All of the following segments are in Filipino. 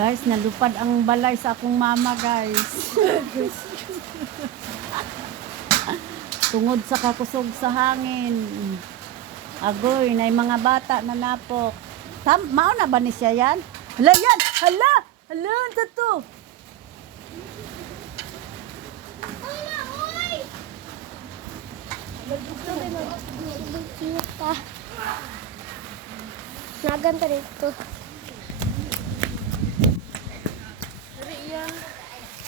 Guys, nalupad ang balay sa akong mama, guys. Tungod sa kakusog sa hangin. Agoy, na mga bata na napok. Mao na ba ni siya yan? Hala yan! Hala! Hala! Ito to! Naganta dito.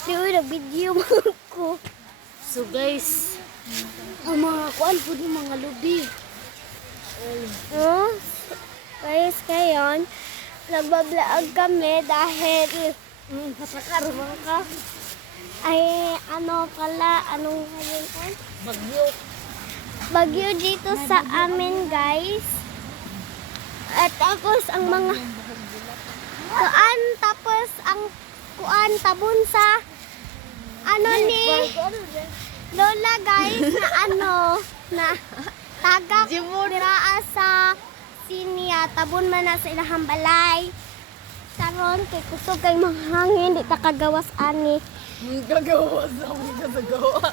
Siya na video ko. So guys, ang mga kuan po ng mga lubi. Guys, ngayon, nagbablog kami dahil Pasakar mga ka. ay ano pala, anong ngayon? Bagyo. Bagyo dito sa amin, guys. At tapos ang mga kuan, tapos ang kuan tabon sa ano ni Lola, guys, na ano na tagak diraa sa sinya, tabon man na sa ilahang balay. Karon kay kusog kay mahangin, di ta kagawas ani. Gagawa sa mga kasagawa.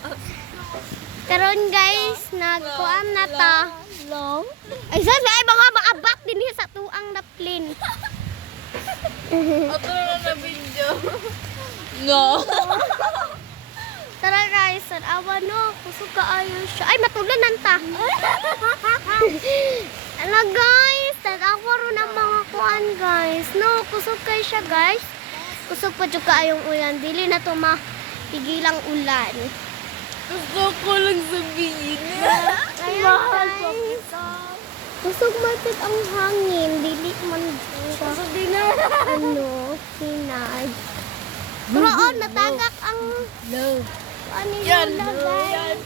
Karon guys, nagkuan na ta. Long. Ay sabi ay mga maabak din sa tuang na plane. Ato na video. No. Tara guys, awa no, kusog kaayo siya. Ay matulanan ta. Ala guys, tanawa ro ng mga kuan guys. No, kusog kay siya guys. Kusog pa jud kaayong ulan, dili na to mapigilang ulan. Gusto ko lang sabihin. Ayan guys. Kusog matid ang hangin, dili man siya. Sabi na. Ano, hinay. Pero natagak ang No. ano Yan, nila guys.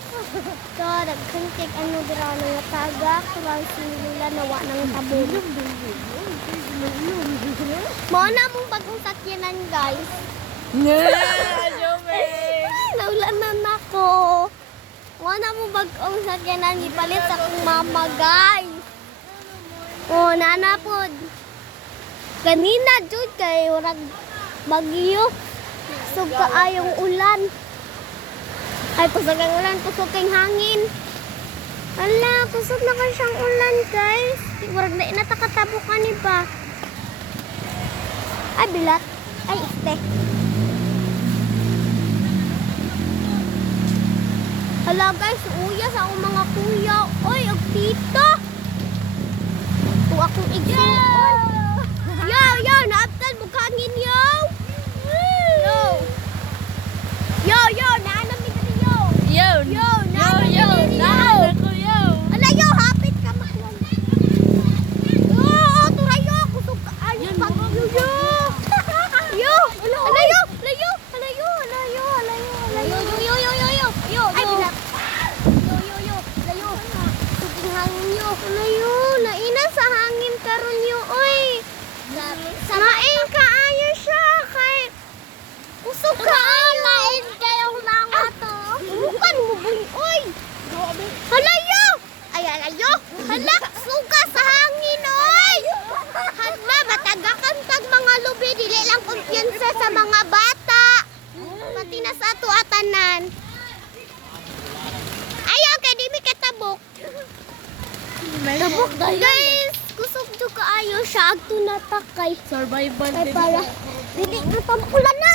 So, nagkantik ano dira na natagak. Kurang sinila nawa ng tabon. Mao na mong bagong sakyanan guys. Naulanan ako. Mao na mong bagong sakyanan ipalit sa akong mama guys. Oh, nanapod. Kanina jud kay urag bagyo. Kusog kaayong ulan. Ay, kusog ang ulan, kusog kang hangin. Ala, kusog na ka siyang ulan, guys. Warag na inatakatabukan ni ba? Ay, bilat. Ay, iste. Hala, guys, uya sa akong mga kuya. Oy, ang tita. Ito akong igsoon. Yo, naabtan mo kangin, yo. Yo, naanam ni dali, yo. Yo. Yo, naanam ni dali, yo. Ako yo. Ala, yo, hapit ka makuan. Oo, turayo, kusog ka. Ayun, bagyo, yo. Yo, ala, yo. Ay, bilat. Yo. Kusog hangin, yo. Ala, yo, naina sa hangin karon yo, oy. Maing kaayo siya, kay kusog ka. Lain kayong mga to. Bukan mo, boy, oy. Halayo! Ay, halayo! Hala, suga sa hangin, oy! Hala, matagakan tag mga lubi, dili lang kumpiyansa sa mga bata. Pati na sa ato atanan. Ayaw, kay di mi katabok. Tabok, guys! Kusog do kaayo siya, agto na takay. Survival Ay, din. para, dili na tamukulan na!